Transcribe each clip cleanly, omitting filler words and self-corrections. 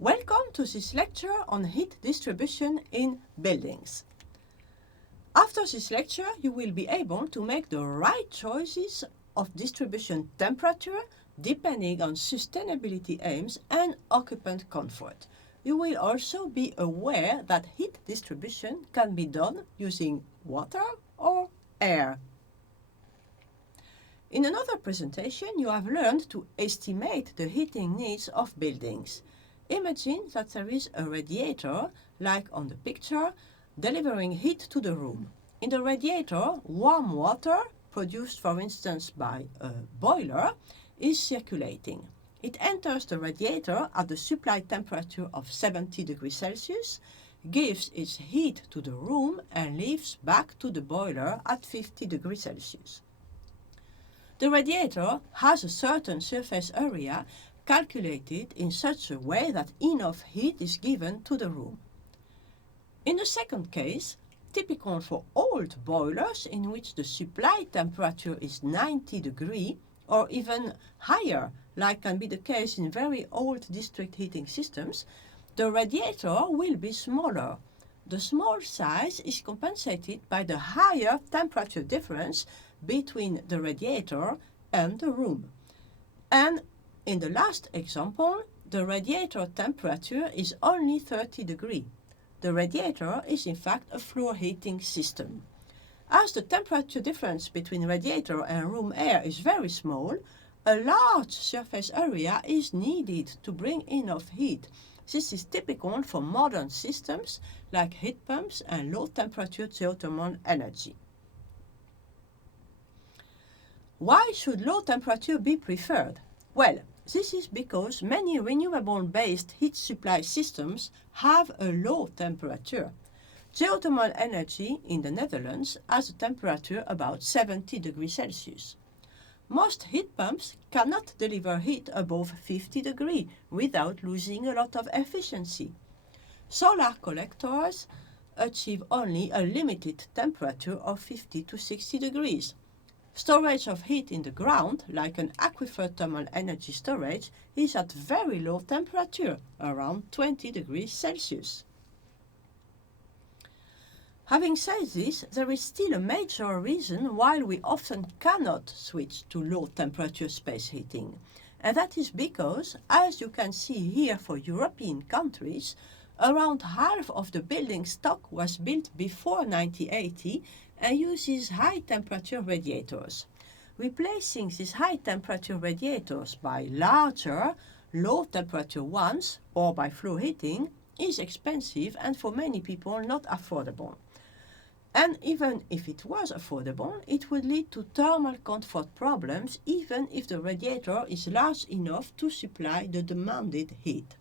Welcome to this lecture on heat distribution in buildings. After this lecture, you will be able to make the right choices of distribution temperature depending on sustainability aims and occupant comfort. You will also be aware that heat distribution can be done using water or air. In another presentation, you have learned to estimate the heating needs of buildings. Imagine that there is a radiator, like on the picture, delivering heat to the room. In the radiator, warm water, produced for instance by a boiler, is circulating. It enters the radiator at the supply temperature of 70 degrees Celsius, gives its heat to the room and leaves back to the boiler at 50 degrees Celsius. The radiator has a certain surface area calculated in such a way that enough heat is given to the room. In the second case, typical for old boilers in which the supply temperature is 90 degrees or even higher, like can be the case in very old district heating systems, the radiator will be smaller. The small size is compensated by the higher temperature difference between the radiator and the room. And in the last example, the radiator temperature is only 30 degrees. The radiator is in fact a floor heating system. As the temperature difference between radiator and room air is very small, a large surface area is needed to bring enough heat. This is typical for modern systems like heat pumps and low temperature geothermal energy. Why should low temperature be preferred? Well, this is because many renewable-based heat supply systems have a low temperature. Geothermal energy in the Netherlands has a temperature about 70 degrees Celsius. Most heat pumps cannot deliver heat above 50 degrees without losing a lot of efficiency. Solar collectors achieve only a limited temperature of 50 to 60 degrees. Storage of heat in the ground, like an aquifer thermal energy storage, is at very low temperature, around 20 degrees Celsius. Having said this, there is still a major reason why we often cannot switch to low temperature space heating. And that is because, as you can see here for European countries, around half of the building stock was built before 1980 and uses high temperature radiators. Replacing these high temperature radiators by larger, low temperature ones or by floor heating is expensive and for many people not affordable. And even if it was affordable, it would lead to thermal comfort problems even if the radiator is large enough to supply the demanded heat.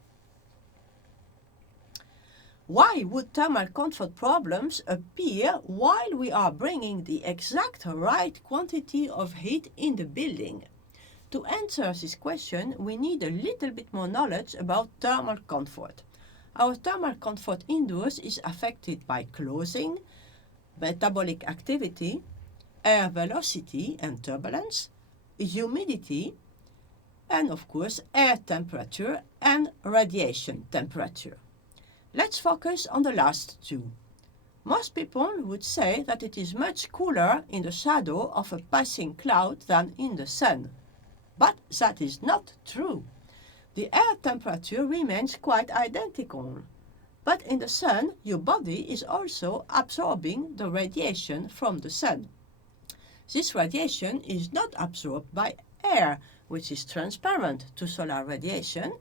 Why would thermal comfort problems appear while we are bringing the exact right quantity of heat in the building? To answer this question, we need a little bit more knowledge about thermal comfort. Our thermal comfort indoors is affected by clothing, metabolic activity, air velocity and turbulence, humidity, and of course air temperature and radiation temperature. Let's focus on the last two. Most people would say that it is much cooler in the shadow of a passing cloud than in the sun. But that is not true. The air temperature remains quite identical. But in the sun, your body is also absorbing the radiation from the sun. This radiation is not absorbed by air, which is transparent to solar radiation,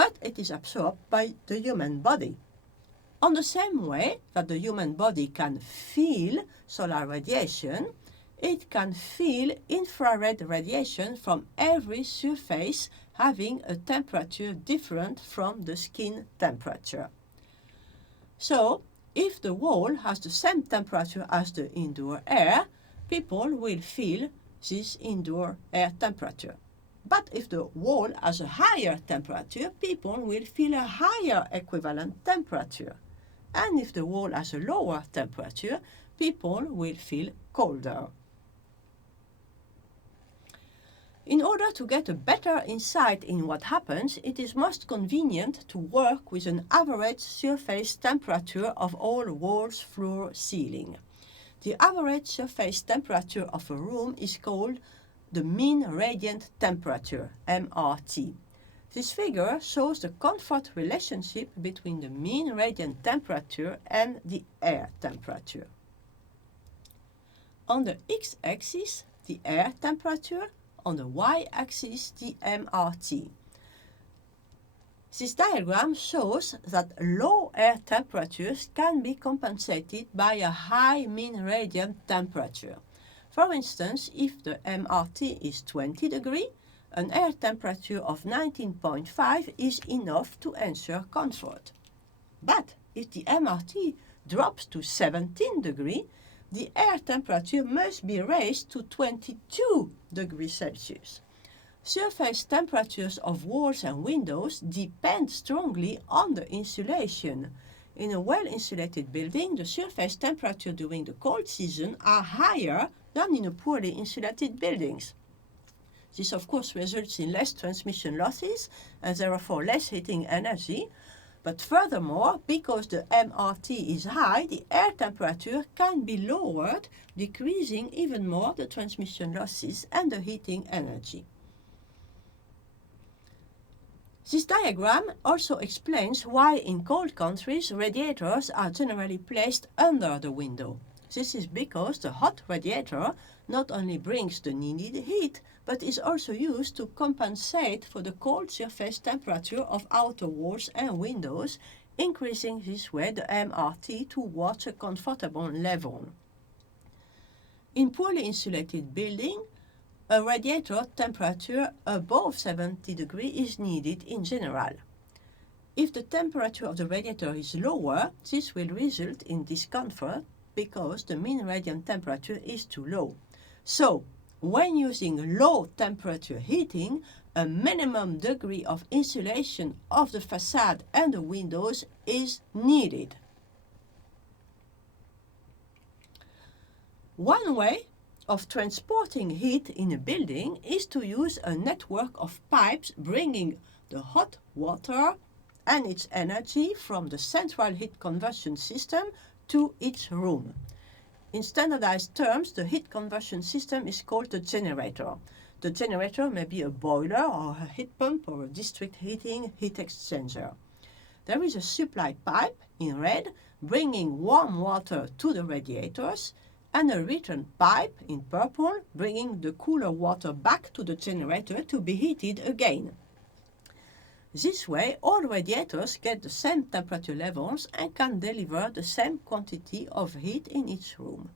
but it is absorbed by the human body. On the same way that the human body can feel solar radiation, it can feel infrared radiation from every surface having a temperature different from the skin temperature. So, if the wall has the same temperature as the indoor air, people will feel this indoor air temperature. But if the wall has a higher temperature, people will feel a higher equivalent temperature. And if the wall has a lower temperature, people will feel colder. In order to get a better insight in what happens, it is most convenient to work with an average surface temperature of all walls, floor, ceiling. The average surface temperature of a room is called the mean radiant temperature, MRT. This figure shows the comfort relationship between the mean radiant temperature and the air temperature. On the x-axis, the air temperature, on the y-axis, the MRT. This diagram shows that low air temperatures can be compensated by a high mean radiant temperature. For instance, if the MRT is 20 degrees, an air temperature of 19.5 is enough to ensure comfort. But if the MRT drops to 17 degrees, the air temperature must be raised to 22 degrees Celsius. Surface temperatures of walls and windows depend strongly on the insulation. In a well-insulated building, the surface temperature during the cold season are higher than in a poorly insulated buildings. This of course results in less transmission losses and therefore less heating energy. But furthermore, because the MRT is high, the air temperature can be lowered, decreasing even more the transmission losses and the heating energy. This diagram also explains why in cold countries radiators are generally placed under the window. This is because the hot radiator not only brings the needed heat, but is also used to compensate for the cold surface temperature of outer walls and windows, increasing this way the MRT towards a comfortable level. In poorly insulated buildings, a radiator temperature above 70 degrees is needed in general. If the temperature of the radiator is lower, this will result in discomfort because the mean radiant temperature is too low. So, when using low temperature heating, a minimum degree of insulation of the facade and the windows is needed. One way of transporting heat in a building is to use a network of pipes bringing the hot water and its energy from the central heat conversion system to each room. In standardized terms, the heat conversion system is called the generator. The generator may be a boiler or a heat pump or a district heating heat exchanger. There is a supply pipe in red bringing warm water to the radiators and a return pipe in purple bringing the cooler water back to the generator to be heated again. This way, all radiators get the same temperature levels and can deliver the same quantity of heat in each room.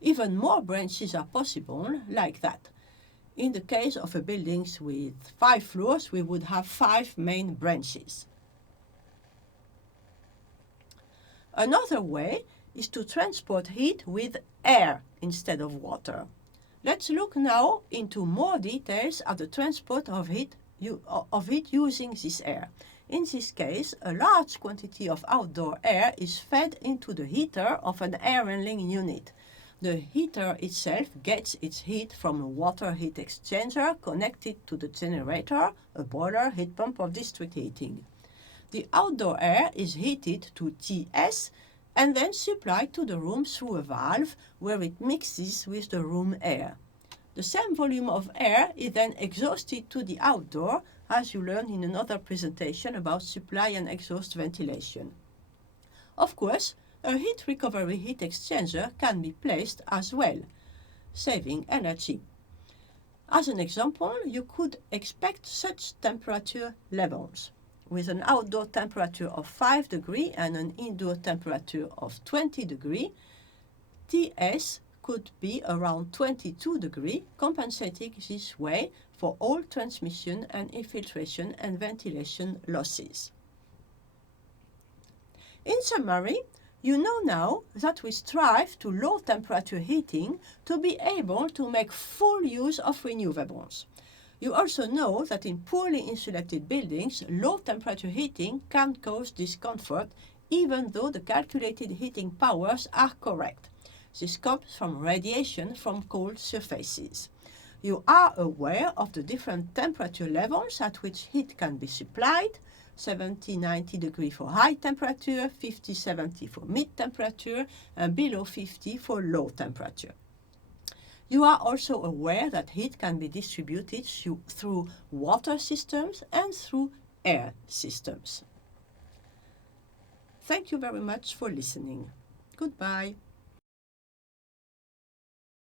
Even more branches are possible, like that. In the case of a building with 5 floors, we would have 5 main branches. Another way is to transport heat with air instead of water. Let's look now into more details at the transport of heat using this air. In this case, a large quantity of outdoor air is fed into the heater of an air handling unit. The heater itself gets its heat from a water heat exchanger connected to the generator, a boiler, heat pump or district heating. The outdoor air is heated to TS and then supplied to the room through a valve where it mixes with the room air. The same volume of air is then exhausted to the outdoor, as you learned in another presentation about supply and exhaust ventilation. Of course, a heat recovery heat exchanger can be placed as well, saving energy. As an example, you could expect such temperature levels. With an outdoor temperature of 5 degrees and an indoor temperature of 20 degrees, TS could be around 22 degrees, compensating this way for all transmission and infiltration and ventilation losses. In summary, you know now that we strive to low temperature heating to be able to make full use of renewables. You also know that in poorly insulated buildings, low temperature heating can cause discomfort even though the calculated heating powers are correct. This comes from radiation from cold surfaces. You are aware of the different temperature levels at which heat can be supplied, 70-90 degrees for high temperature, 50-70 for mid temperature, and below 50 for low temperature. You are also aware that heat can be distributed through water systems and through air systems. Thank you very much for listening. Goodbye.